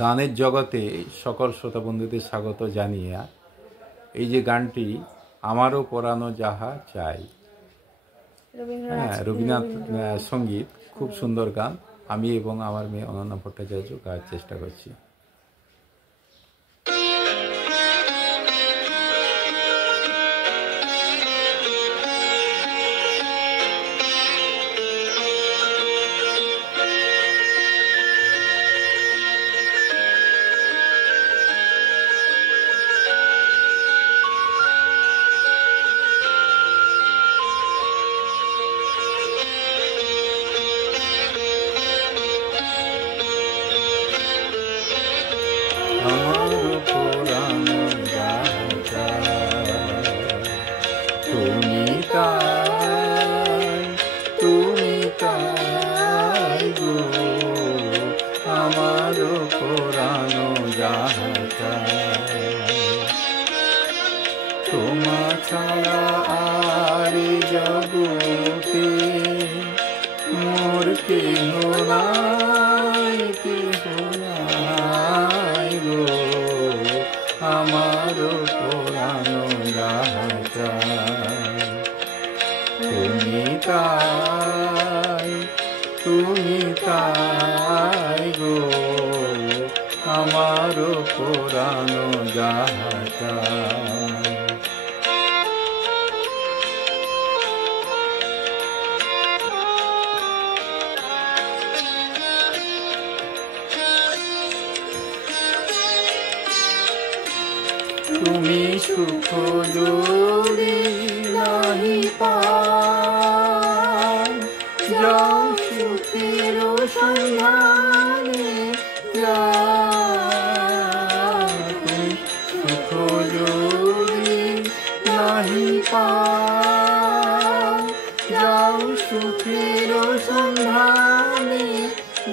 গানের জগতে সকল শ্রোতা বন্ধুদের স্বাগত জানিয়ে এই যে গানটি আমারও পরানো যাহা চাই, রবীন্দ্রনাথ সঙ্গীত, খুব সুন্দর গান। আমি এবং আমার মেয়ে অনন্যা ভট্টাচার্য গাওয়ার চেষ্টা করছি। আমারও পরানো যাহা চাই, তুমি তাই গো। আমারও পরানো যাহা চাই, তোমা ছাড়া আর জগতে মোর কেহ নাই, কেহ নাই গো। আমারও পরানো যাহা চাই, তুমি তাই গো। আমারও পরানো যাহা চাই। তুমি সুখ যদি নাহি পাও, যাও সুখের সন্ধানে যাও। তুমি সুখ যদি নাহি পাও, যাও সুখের সন্ধানে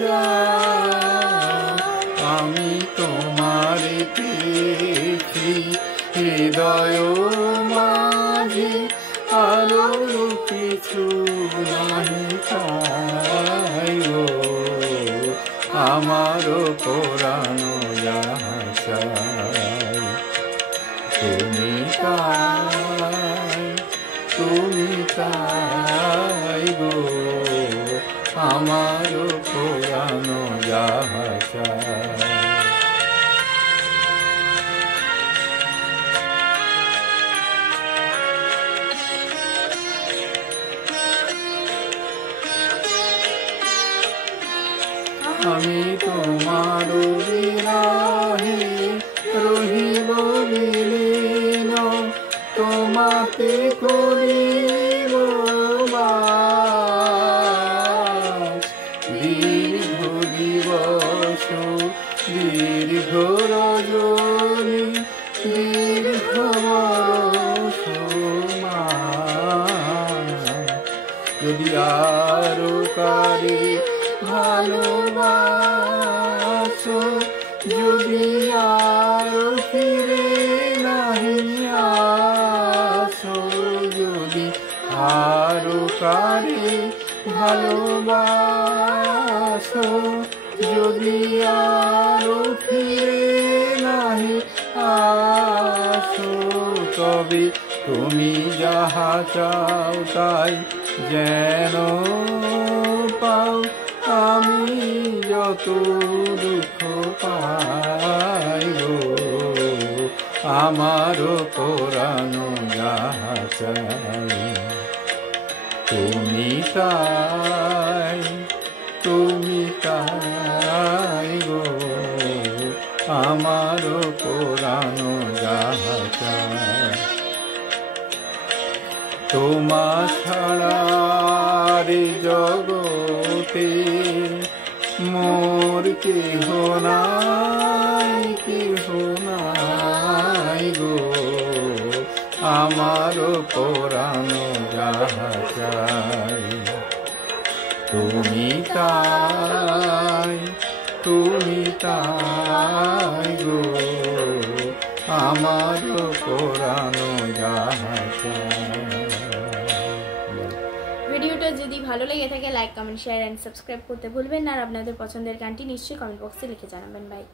যাও। আমি তোমারে পেয়েছি হৃদয় মাঝে, আরো কিছু নাহি চাই গো। আমারও পরানো যাহা চাই, তুমি তাই গো। আমারও পরানো যাহা চাই। আমি তোমার বিরহে রহিব বিলীন, তোমাতে করিব বাস। দীর্ঘ দিবস দীর্ঘ রজনী, দীর্ঘ বরষ মাস। যদি আরো কারে ভালোবাসো, যদি আরো ফিরে নাহি আসো। যদি আরো কারে ভালোবাসো, যদি আরো ফিরে নাহি আসো। তবে তুমি যাহা চাও তাই যেন পাও, আমি যত দুঃখ পাই গো। আমারও পরানো যাহা চাই, তুমি তাই গো। আমারও পরানো যাহা চাই, তোমা ছাড়া রে জগতে মোর কেহ নাই, কেহ নাই গো। আমারও পরানো যাহা চাই, তুমি তাই গো। আমারও পরানো যাহা চাই। ভিডিওটা যদি ভালো লেগে থাকে like comment share and subscribe করতে ভুলবেন না। আর আপনাদের পছন্দের গানটি নিশ্চয়ই কমেন্ট বক্সে লিখে জানাবেন। বাই।